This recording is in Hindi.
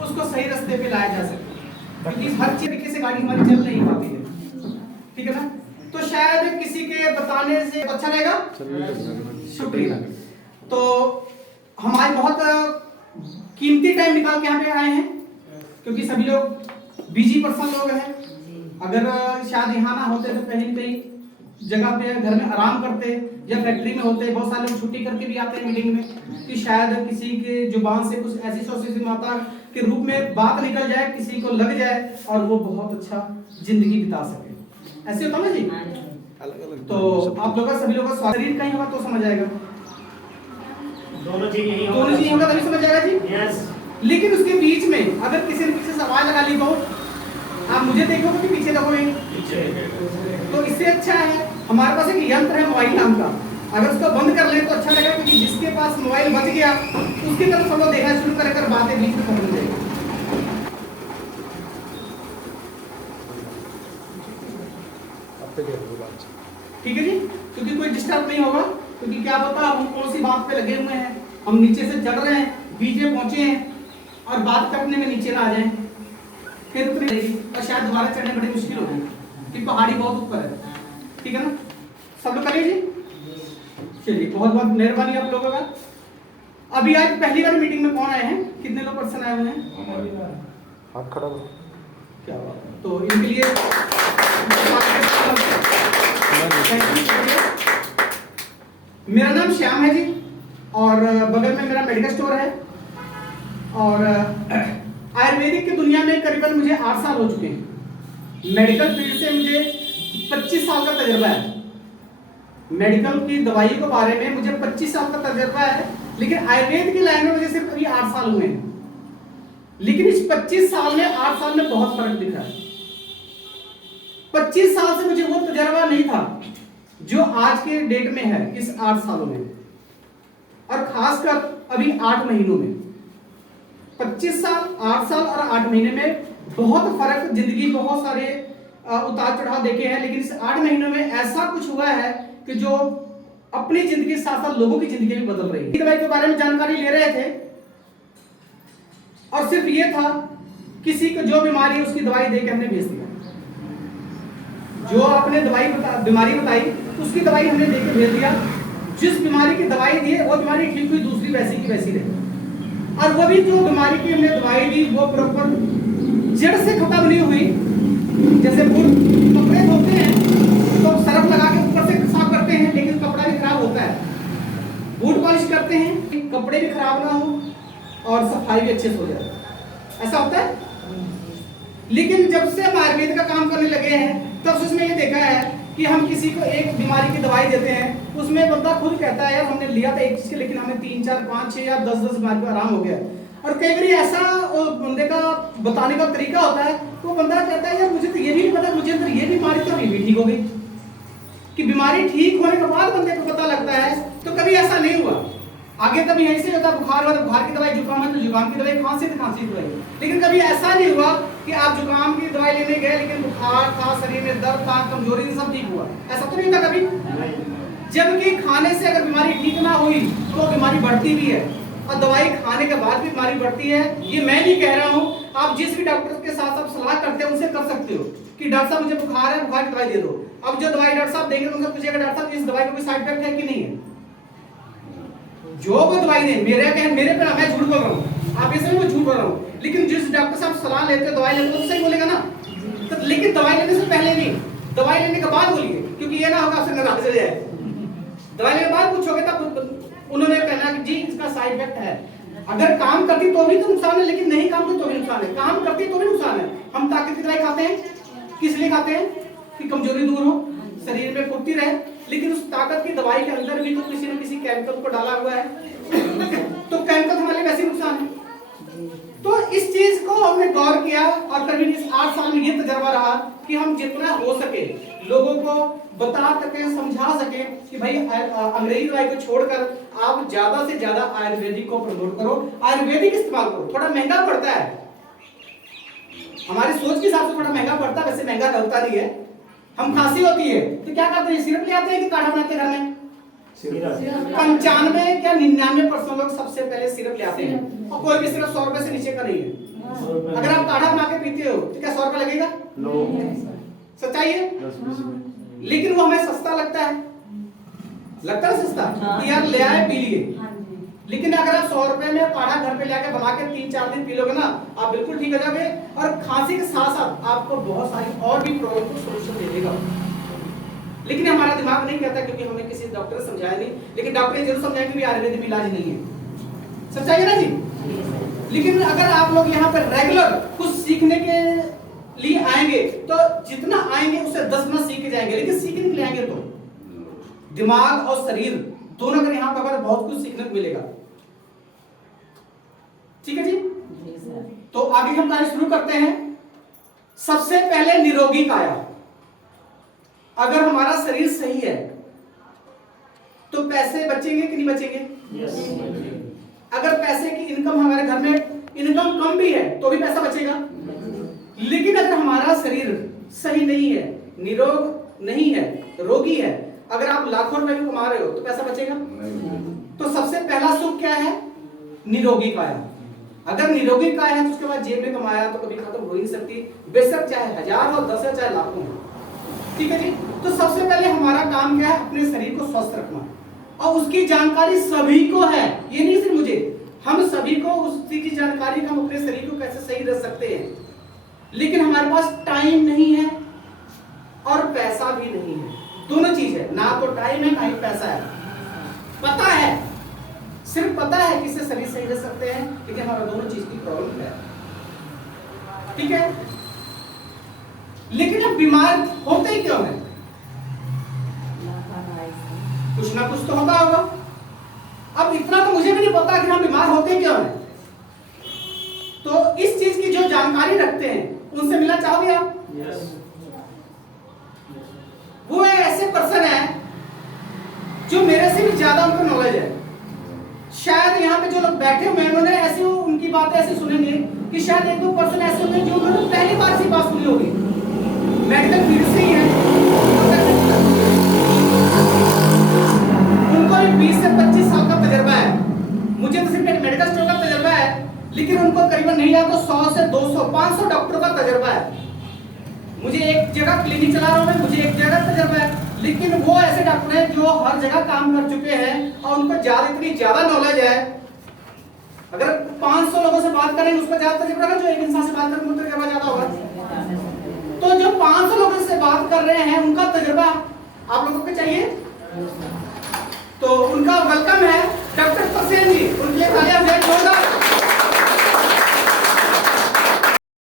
उसको सही रास्ते पे लाया जा सके, क्योंकि हर तरीके से गाड़ी हमारी चल नहीं पाती है, ठीक है ना। तो शायद किसी के बताने से अच्छा रहेगा। शुक्रिया। तो हमारे बहुत कीमती टाइम निकाल के यहाँ पे आए हैं, क्योंकि सभी लोग बिजी पर्सन लोग हैं। अगर शायद यहाँ ना होते तो कहीं कहीं जगह पे घर में आराम करते या फैक्ट्री में होते। बहुत सारे लोग छुट्टी करके भी आते हैं मीटिंग में, कि शायद किसी के जुबान से कुछ ऐसी सरस्वती माता के रूप में बात निकल जाए, किसी को लग जाए और वो बहुत अच्छा जिंदगी बिता सके। ऐसे होता ना जी। तो आप लोग सभी लोग का शरीर कहीं होगा तो समझ आएगा, दोनों चीज होगा तभी समझ आएगा जी। यस। लेकिन उसके बीच में अगर किसी ने पीछे सवाल लगा ली, तो आप मुझे देखोगे कि पीछे देखोगे, तो इससे अच्छा है हमारे पास एक यंत्र है मोबाइल नाम का, अगर उसको बंद कर ले तो अच्छा लगेगा, क्योंकि जिसके पास मोबाइल बच गया उसकी तरफ सब लोग देखना शुरू कर बातें बीच में खत्म हो जाएगी। ठीक है जी, क्योंकि कोई डिस्टर्ब नहीं होगा, क्योंकि क्या पता हम कौन सी बात पे लगे हुए हैं, हम नीचे से चढ़ रहे हैं, बीच में पहुंचे हैं और बात करने में नीचे ना आ जाए, फिर और शायद दोबारा चढ़ने बड़ी मुश्किल होगी, क्योंकि पहाड़ी बहुत ऊपर है। ठीक है ना, सब लोग करिए जी। चलिए, बहुत बहुत मेहरबानी आप लोगों का। अभी आज पहली बार मीटिंग में कौन आए हैं, कितने लोग पर्सन आए हुए हैं? हाथ खड़ा हो। क्या बात है, तो इनके लिए मेरा नाम श्याम है जी, और बगल में मेरा मेडिकल स्टोर है, और आयुर्वेदिक की दुनिया में करीबन मुझे 8 साल हो चुके हैं। मेडिकल फील्ड से मुझे 25 साल का तजुर्बा है। मेडिकल की दवाइयों के बारे में मुझे 25 साल का तजुर्बा है, लेकिन आयुर्वेद की लाइन में मुझे सिर्फ अभी 8 साल हुए हैं। लेकिन इस 25 साल में 8 साल में बहुत फर्क दिखा है। 25 साल से मुझे वो तजुर्बा नहीं था जो आज के डेट में है इस 8 सालों में, और खासकर अभी 8 महीनों में। 25 साल, 8 साल और 8 महीने में बहुत फर्क, जिंदगी बहुत सारे उतार चढ़ाव देखे हैं, लेकिन इस 8 महीनों में ऐसा कुछ हुआ है कि जो अपनी जिंदगी के साथ साथ लोगों की जिंदगी भी बदल रही है। दवाई के बारे में जानकारी ले रहे थे, और सिर्फ ये था किसी को जो बीमारी है उसकी दवाई देकर हमने भेज दिया। जो आपने बीमारी बताई उसकी दवाई हमने देकर भेज दिया। जिस बीमारी की दवाई दी है वो बीमारी ठीक हुई, दूसरी वैसी की वैसी रही। और वो भी जो बीमारी की हमने दवाई दी वो प्रॉपर जड़ से खत्म नहीं हुई। जैसे कपड़े धोते हैं तो सरफ लगा के ऊपर से साफ करते हैं, लेकिन कपड़ा भी खराब होता है। बूट पॉलिश करते हैं कि कपड़े भी खराब ना हो और सफाई भी अच्छे से हो जाए, ऐसा होता है। लेकिन जब से हम आयुर्वेद का काम करने लगे हैं तब से उसमें ये देखा है कि हम किसी को एक बीमारी की दवाई देते हैं, उसमें बंदा खुद कहता है यार हमने लिया था एक चीज के, लेकिन हमें 3, 4, 5, 6 या 10 बीमारी को आराम हो गया। और कई बार ऐसा बंदे का बताने का तरीका होता है, वो बंदा कहता है यार मुझे तो ये भी नहीं पता, मुझे अंदर ये बीमारी तो अभी भी ठीक हो गई। कि बीमारी ठीक होने के बाद बंदे को पता लगता है, तो कभी ऐसा नहीं हुआ। आगे कभी ऐसे होता है बुखार हुआ तो बुखार की दवाई, जुकाम है तो जुकाम की दवाई, खांसी तो खांसी की दवाई, लेकिन कभी ऐसा नहीं हुआ कि आप जुकाम की दवाई लेने गए लेकिन बुखार था, शरीर में दर्द था, कमजोरी सब ठीक हुआ। ऐसा तो नहीं था कभी। जबकि खाने से अगर बीमारी ठीक ना हुई तो बीमारी बढ़ती भी है, और दवाई खाने के बाद भी बीमारी बढ़ती है। ये मैं नहीं कह रहा हूँ, आप जिस भी डॉक्टर के साथ आप सलाह करते हैं उनसे कर सकते हो कि डॉक्टर साहब मुझे बुखार है, बुखार की दवाई दे दो। अब जो दवाई डॉक्टर साहब देंगे तो उनसे पूछिएगा डॉक्टर साहब इस दवाई का कोई साइड इफेक्ट है कि नहीं है। जो वो दवाई दे मेरे पे मैं झूठ बोल रहा हूँ, आप इसमें मैं झूठ बोल रहा हूँ, लेकिन जिस डॉक्टर साहब सलाह लेते हैं दवाई लेते हैं तो सही बोलेगा ना। तो लेकिन दवाई लेने से पहले नहीं, दवाई लेने के बाद बोलिए, क्योंकि ये ना होगा आपसे नाराज हो जाए। दवाई लेने के बाद पूछोगे तब उन्होंने कहना कि जी इसका साइड इफेक्ट है। अगर काम करती तो भी तो नुकसान है, लेकिन नहीं काम करती तो भी नुकसान है। काम करती तो भी नुकसान है। हम ताकत की दवाई खाते हैं, किस लिए खाते हैं? कि कमजोरी दूर हो, शरीर में फुर्ती रहे, लेकिन उस ताकत की दवाई के अंदर भी तो किसी न किसी केमिकल को डाला हुआ है, तो केमिकल हमारे वैसे नुकसान है। तो इस चीज को हमने गौर किया, और कभी इस 8 साल में ये तजर्बा रहा कि हम जितना हो सके लोगों को बता सके, समझा सके कि भाई अंग्रेजी दवाई को छोड़कर आप ज्यादा से ज्यादा आयुर्वेदिक को प्रमोट करो, आयुर्वेदिक इस्तेमाल करो। थोड़ा महंगा पड़ता है, हमारी सोच के हिसाब से थोड़ा महंगा पड़ता है, वैसे महंगा होता नहीं है। हम खांसी होती है तो क्या करते हैं, सिरप ले आते हैं कि काढ़ा बनाते हैं घर में, सिरप। 95 या 99% लोग सबसे पहले सिरप ले आते हैं, और कोई भी सिरप 100 रुपए से नीचे का नहीं है। अगर आप काढ़ा बना के पीते हो तो क्या 100 रुपए लगेगा? सच्चाई है। लेकिन वो हमें सस्ता लगता है, लगता है सस्ता कि यार ले आए पी लिए। लेकिन अगर आप 100 रुपए में काढ़ा घर पे लाके बना के 3-4 दिन पी लोगे ना, आप बिल्कुल ठीक हो जाओगे, और खांसी के साथ साथ आपको बहुत सारी और भी प्रॉब्लम को सोल्यूशन दे देगा। लेकिन हमारा दिमाग नहीं कहता, क्योंकि हमें किसी डॉक्टर ने समझाया नहीं। लेकिन डॉक्टर ने जरूर समझाया कि आयुर्वेद में इलाज नहीं है। सच्चाई है ना जी? लेकिन अगर आप लोग यहाँ पर रेगुलर कुछ सीखने के लिए आएंगे तो जितना आएंगे उससे 10 गुना सीख के जाएंगे। लेकिन सीखने के लिए आएंगे तो दिमाग और शरीर दोनों अगर यहाँ पर बहुत कुछ सीखने को मिलेगा। ठीक है जी? तो आगे हम कार्य शुरू करते हैं। सबसे पहले निरोगी काया। अगर हमारा शरीर सही है तो पैसे बचेंगे कि नहीं बचेंगे? अगर पैसे की इनकम हमारे घर में इनकम कम भी है तो भी पैसा बचेगा। लेकिन अगर हमारा शरीर सही नहीं है, निरोग नहीं है, रोगी है, अगर आप लाखों रुपए भी कमा रहे हो तो पैसा बचेगा? तो सबसे पहला सुख क्या है? निरोगी काया। अगर निरोगी काया है तो उसके बाद जेब में कमाया तो कभी खत्म हो ही सकती, बेशक चाहे 1000 हो, 10 चाहे लाखों हो। ठीक है जी? तो सबसे पहले हमारा काम क्या है? अपने शरीर को स्वस्थ रखना, और उसकी जानकारी सभी को है, ये नहीं सिर्फ मुझे, हम सभी को उसकी की जानकारी का, हम अपने शरीर को कैसे सही रख सकते हैं। लेकिन हमारे पास टाइम नहीं है और पैसा भी नहीं है। दोनों चीज है, ना तो टाइम है ना ही पैसा है। पता है, सिर्फ पता है कि इससे शरीर सही रह सकते हैं, लेकिन हमारा दोनों चीज की प्रॉब्लम है। ठीक है? लेकिन हम बीमार होते ही क्यों हैं? कुछ ना कुछ तो होता होगा। अब इतना तो मुझे भी नहीं पता कि हम बीमार होते क्यों हैं। तो इस चीज की जो जानकारी रखते हैं उनसे मिलना चाहोगे आप? वो ऐसे पर्सन है जो मेरे से भी ज्यादा उनको नॉलेज है। शायद यहाँ पे जो लोग बैठे हुए हैं उन्होंने ऐसे उनकी बातें ऐसे सुनेंगे कि शायद 1-2 पर्सन ऐसे होंगे जो उन्होंने पहली बार से बात सुनी होगी, मेडिकल फील्ड से ही है, उनको 20 से 25 साल का तजुर्बा है। मुझे तो सिर्फ एक मेडिकल स्टोर का तजुर्बा है, लेकिन उनको करीबन नहीं आता 100 से 200 500 डॉक्टरों का तजुर्बा है। मुझे एक जगह क्लिनिक चला रहा हूं, मुझे एक जगह तजुर्बा है, लेकिन वो ऐसे डॉक्टर हैं जो हर जगह काम कर चुके हैं और उनको इतनी ज्यादा नॉलेज है। अगर 500 लोगों से बात करेंगे उसका ज्यादा तजुर्बा है, जो एक इंसान से बात करेंगे उनका तजुर्बा ज्यादा होगा। तो जो 500 लोगों से बात कर रहे हैं उनका तजुर्बा आप लोगों को चाहिए, तो उनका वेलकम है डॉक्टर प्रसेन जी, उनके लिए तालियां जोरदार।